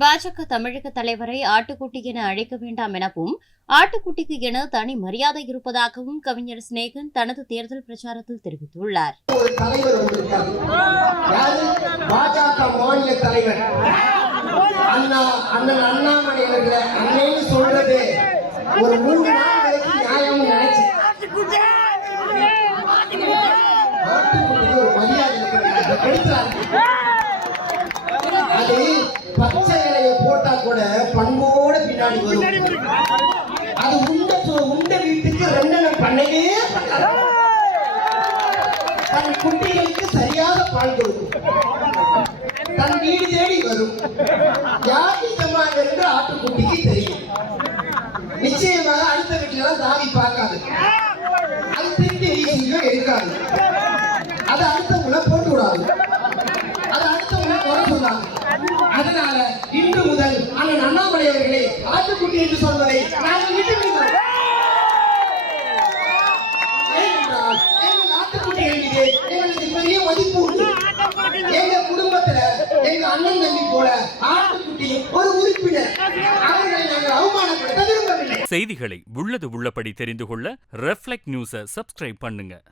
பாஜக தமிழக தலைவரை ஆட்டுக்குட்டி என அழைக்க வேண்டாம் எனவும் ஆட்டுக்குட்டிக்கு என தனி மரியாதை இருப்பதாகவும் கவிஞர் சிநேகன் தனது தேர்தல் பிரச்சாரத்தில் தெரிவித்துள்ளார். பாஜக மாநில தலைவர் அண்ணன் அண்ணாமலை அவர்களை அன்னைன்னு சொல்றது ஒரு 3 நாள் வரைக்கும் நியாயம் நினைச்சு ஆட்டுக்குட்டிக்கு ஒரு மரியாதை இருக்கிறது. அது பச்சை இலையை போட்டா கூட பண்போட பின்னாடி வரும். அது உண்ட வீட்டுக்கு 2 பண்ணவே தன் குட்டிகளுக்கு சரியாக பால் கொடுக்கும். தன் வீடு தேடி வரும். யார் நிஜமாக இருந்து ஆட்டுக்குட்டிக்கு தெரியும். நிச்சயமாக அடுத்த வீட்டுல தாவி பார்க்காது. அது திருப்பி வீசியோ எடுக்காது. அது அடுத்தவங்களை போட்டு விடாது. அது அடுத்தவங்களை குறை சொல்லாது. அதனால இன்று முதல் அண்ணன் அண்ணாமலை அவர்களே ஆட்டுக்குட்டி என்று சொல்வதை நாங்கள் விட்டுவிடுவோம். ஏனென்றால் எங்கள் ஆட்டுக்குட்டி என்பது எங்களுக்கு பெரிய மதிப்பு உண்டு. எங்க குடும்பத்துல எங்க அண்ணன் தம்பி போல ஆட்டுக்குட்டி ஒரு உறுப்பினர். அவர்களை நாங்கள் அவமானப்படுத்த விரும்பவில்லை. செய்திகளை உள்ளது உள்ளபடி தெரிந்து கொள்ள ரெஃப்ளெக்ட் நியூஸை சப்ஸ்கிரைப் பண்ணுங்க.